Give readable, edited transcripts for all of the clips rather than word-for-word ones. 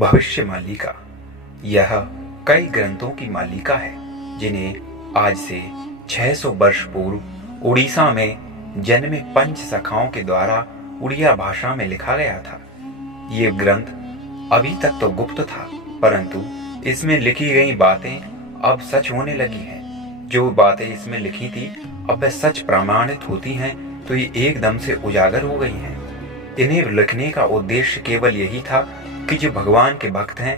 भविष्य मालिका यह कई ग्रंथों की मालिका है जिन्हें आज से 600 वर्ष पूर्व उड़ीसा में जन्मे पंच सखाओं के द्वारा उड़िया भाषा में लिखा गया था। ये ग्रंथ अभी तक तो गुप्त था, परंतु इसमें लिखी गई बातें अब सच होने लगी हैं। जो बातें इसमें लिखी थी अब वे सच प्रमाणित होती हैं तो ये एकदम से उजागर हो गई हैं। इन्हें लिखने का उद्देश्य केवल यही था कि जो भगवान के भक्त हैं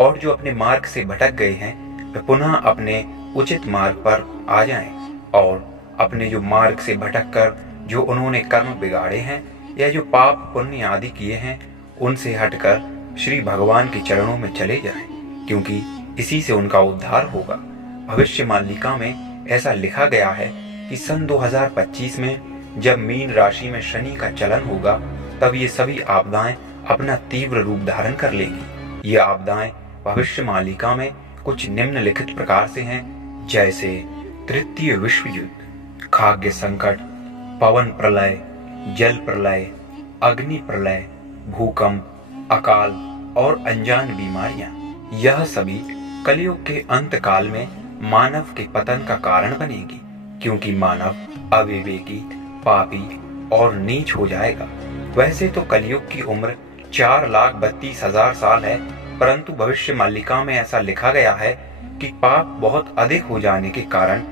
और जो अपने मार्ग से भटक गए हैं वे पुनः अपने उचित मार्ग पर आ जाएं और अपने जो मार्ग से भटककर जो उन्होंने कर्म बिगाड़े हैं या जो पाप पुण्य आदि किए हैं उनसे हटकर श्री भगवान के चरणों में चले जाएं, क्योंकि इसी से उनका उद्धार होगा। भविष्य मालिका में ऐसा लिखा गया है कि सन 2025 में जब मीन राशि में शनि का चलन होगा तब ये सभी आपदाएं अपना तीव्र रूप धारण कर लेंगी। ये आपदाएं भविष्य मालिका में कुछ निम्नलिखित प्रकार से हैं, जैसे तृतीय विश्व युद्ध, खाद्य संकट, पवन प्रलय, जल प्रलय, अग्नि प्रलय, भूकंप, अकाल और अनजान बीमारियां। यह सभी कलयुग के अंत काल में मानव के पतन का कारण बनेगी, क्योंकि मानव अविवेकी, पापी और नीच हो जाएगा। वैसे तो कलयुग की उम्र 4,32,000 साल है, परंतु भविष्य मालिका में ऐसा लिखा गया है कि पाप बहुत अधिक हो जाने के कारण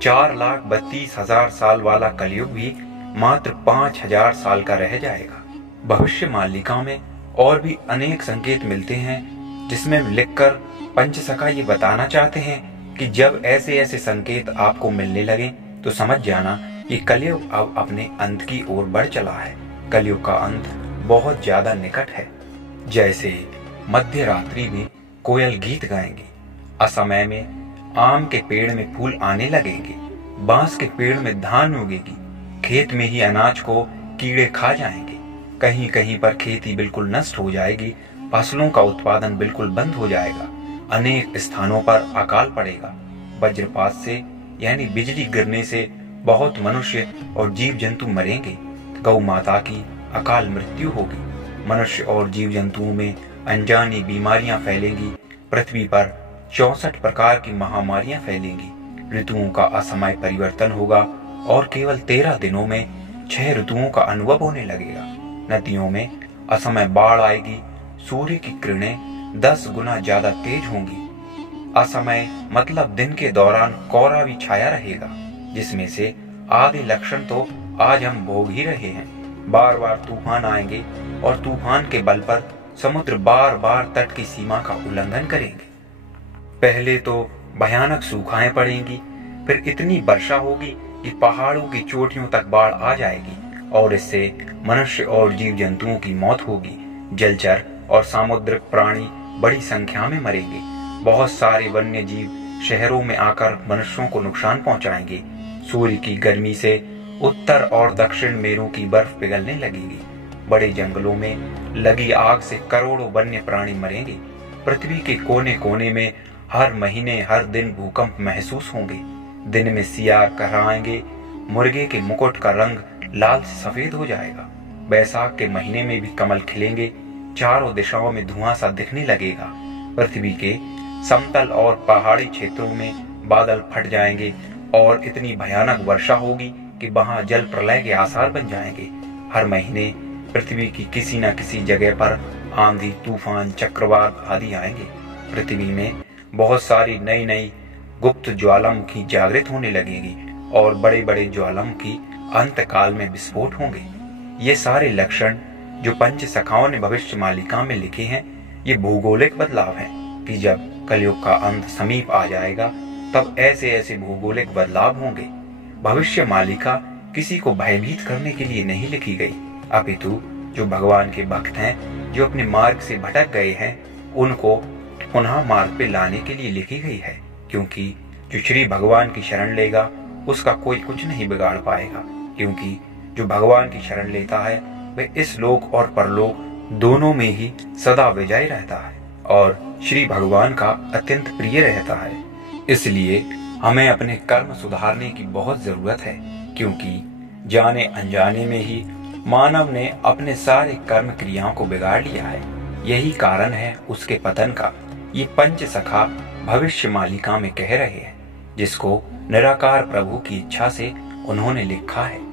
4,32,000 साल वाला कलयुग भी मात्र 5,000 साल का रह जाएगा। भविष्य मालिका में और भी अनेक संकेत मिलते हैं, जिसमें लिखकर पंचसखा ये बताना चाहते हैं कि जब ऐसे ऐसे संकेत आपको मिलने लगे तो समझ जाना कि कलयुग अब अपने अंत की ओर बढ़ चला है। कलयुग का अंत बहुत ज्यादा निकट है। जैसे मध्य रात्रि में कोयल गीत गाएंगे, असमय में आम के पेड़ में फूल आने लगेंगे, बांस के पेड़ में धान उगेगी, खेत में ही अनाज को कीड़े खा जाएंगे, कहीं कहीं पर खेती बिल्कुल नष्ट हो जाएगी, फसलों का उत्पादन बिल्कुल बंद हो जाएगा, अनेक स्थानों पर अकाल पड़ेगा, वज्रपात से यानी बिजली गिरने से बहुत मनुष्य और जीव जंतु मरेंगे, गौ माता की अकाल मृत्यु होगी, मनुष्य और जीव जंतुओं में अनजानी बीमारियां फैलेंगी, पृथ्वी पर 64 प्रकार की महामारियां फैलेंगी, ऋतुओं का असमय परिवर्तन होगा और केवल 13 दिनों में 6 ऋतुओं का अनुभव होने लगेगा। नदियों में असमय बाढ़ आएगी, सूर्य की किरणें 10 गुना ज्यादा तेज होंगी। असमय मतलब दिन के दौरान कोहरा भी छाया रहेगा, जिसमें से आधे लक्षण तो आज हम भोग ही रहे हैं। बार बार तूफान आएंगे और तूफान के बल पर समुद्र बार बार तट की सीमा का उल्लंघन करेंगे। पहले तो भयानक सूखाएं पड़ेंगी, फिर इतनी वर्षा होगी कि पहाड़ों की चोटियों तक बाढ़ आ जाएगी और इससे मनुष्य और जीव जंतुओं की मौत होगी। जलचर और सामुद्रिक प्राणी बड़ी संख्या में मरेंगे। बहुत सारे वन्य जीव शहरों में आकर मनुष्यों को नुकसान पहुंचाएंगे। सूर्य की गर्मी से उत्तर और दक्षिण मेरू की बर्फ पिघलने लगेगी। बड़े जंगलों में लगी आग से करोड़ों वन्य प्राणी मरेंगे। पृथ्वी के कोने कोने में हर महीने हर दिन भूकंप महसूस होंगे। दिन में सियार कहराएंगे, मुर्गे के मुकुट का रंग लाल से सफेद हो जाएगा। बैसाख के महीने में भी कमल खिलेंगे, चारों दिशाओं में धुआं सा दिखने लगेगा। पृथ्वी के समतल और पहाड़ी क्षेत्रों में बादल फट जाएंगे और इतनी भयानक वर्षा होगी कि वहां जल प्रलय के आसार बन जाएंगे। हर महीने पृथ्वी की किसी न किसी जगह पर आंधी, तूफान, चक्रवात आदि आएंगे। पृथ्वी में बहुत सारी नई नई गुप्त ज्वालामुखी जागृत होने लगेगी और बड़े बड़े ज्वालामुखी अंत काल में विस्फोट होंगे। ये सारे लक्षण जो पंच सखाओं ने भविष्य मालिका में लिखे हैं, ये भौगोलिक बदलाव हैं कि जब कलयुग का अंत समीप आ जाएगा तब ऐसे ऐसे भौगोलिक बदलाव होंगे। भविष्य मालिका किसी को भयभीत करने के लिए नहीं लिखी गई, अपितु जो भगवान के भक्त हैं, जो अपने मार्ग से भटक गए हैं, उनको पुनः मार्ग पे लाने के लिए लिखी गई है। क्योंकि जो श्री भगवान की शरण लेगा उसका कोई कुछ नहीं बिगाड़ पाएगा, क्योंकि जो भगवान की शरण लेता है वह इस लोक और परलोक दोनों में ही सदा विजयी रहता है और श्री भगवान का अत्यंत प्रिय रहता है। इसलिए हमें अपने कर्म सुधारने की बहुत जरूरत है, क्योंकि जाने अनजाने में ही मानव ने अपने सारे कर्म क्रियाओं को बिगाड़ लिया है। यही कारण है उसके पतन का। ये पंच सखा भविष्य मालिका में कह रहे हैं, जिसको निराकार प्रभु की इच्छा से उन्होंने लिखा है।